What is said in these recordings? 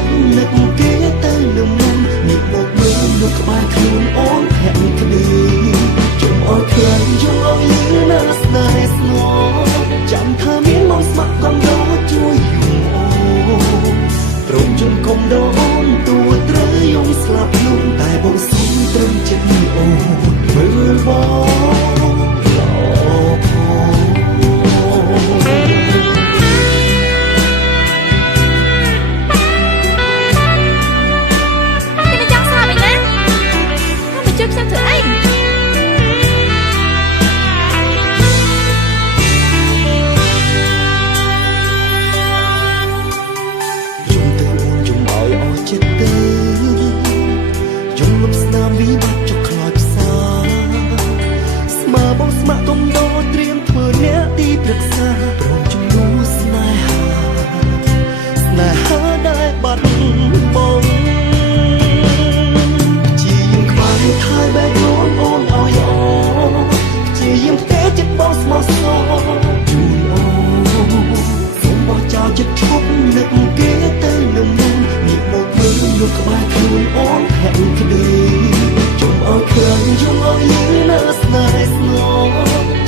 ប់នឹកគេទៅលំមុំនេះមកមើលលោកក្បែរខ្លួនអូនភ័ក្រក្តីជុំអើយខ្លាំងយំអើយលឺណាស់ស្នេហ៍ស្នងចាំថាមានមកស្ម័គ្រកំដរជួយយំអូព្រមជុំកុំដរអូនទួត្រូវយំស្លាប់លំតែបងសុំត្រឹមចិត្តអូនមើលបងវិបត្តិចុកខ្លោចផ្សាស្មើបងស្ម័គ្រកំដរត្រៀមធ្វើអ្នកទីប្រឹក្សាព្រមជំនួសស្នេហាដែលបាត់បង់ជាយាមខ្វាយថយបែកខ្លួនអូនឲ្យល្អជាយាមទេចិត្តបងស្មោះសរជូនអូសូមបោះចោលចិត្តឈប់នឹកគេទៅនឹងមុំនេះមកមើលលោកក្បែរខ្លួនអូនភ័ក្រក្តីអើយខ្លាំងយំអើយលឺណាស់ស្នេហ៍ស្នង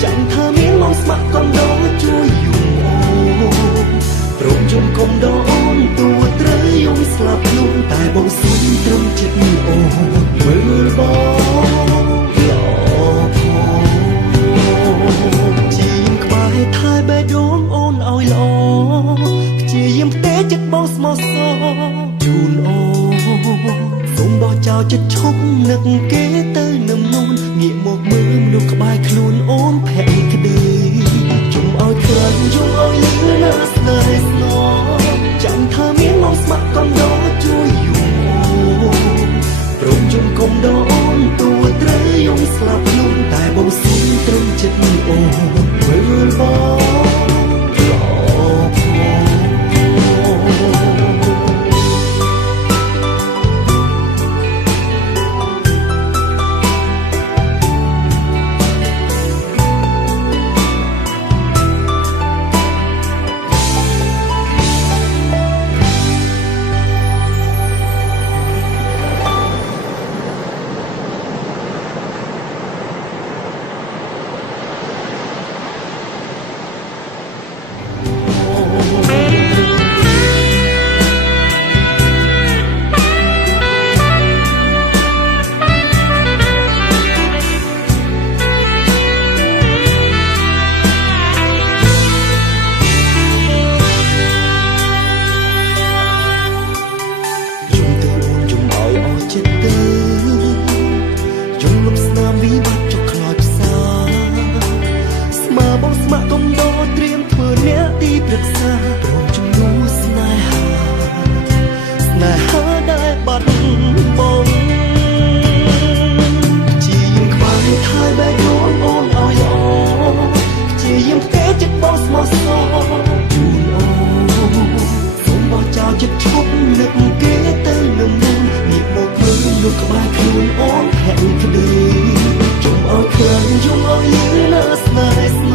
ចាំថាមានមកស្ម័គ្រកំដរជួយយំអូព្រមយំកុំដរអូនទួត្រូវយំស្លាប់លំតែបងសុំត្រឹមចិត្តអូនមើលបងល្អផងជាយំក្បែរថែបេះដូងអូនឲ្យល្អជាយំផ្ទេចិត្តបងស្មោះសរជូនអូសូមបោះចោលចិត្តឈប់នឹកគេទៅនឹងមុនងាកមកមើលមនុស្សក្បែរខ្លួនអូនភ័ក្រក្តីជុំឲ្យខ្លាំងយំឲ្យលឺណាស់ស្នេហ៍ស្នងចាំថាមានមកស្ម័គ្រកំដរជួយយំអូព្រមជុំកុំដរអូនទួត្រូវយំស្លាប់លំតែបងសុំត្រឹមចិត្តអូនមើលបងវិបត្តិចុកខ្លោចផ្សាស្មើបងស្ម័គ្រកំដរត្រៀមធ្វើអ្នកទីប្រឹក្សាព្រមជំនួសស្នេហាដែលបាត់បង់ជាយាមខ្វាយថយបែកខ្លួនអូនឲ្យល្អជាយាមទេចិត្តបងស្មោះសរជូនអូសូមបោះចោលចិត្តឈប់នឹកគេទៅនឹងមុំនេះមកមើលលោកក្បែរខ្លួនអូនភ័ក្រក្តីជុំអើយខ្លាំងយំអើយលឺណាស់ស្នេហ៍ស្ន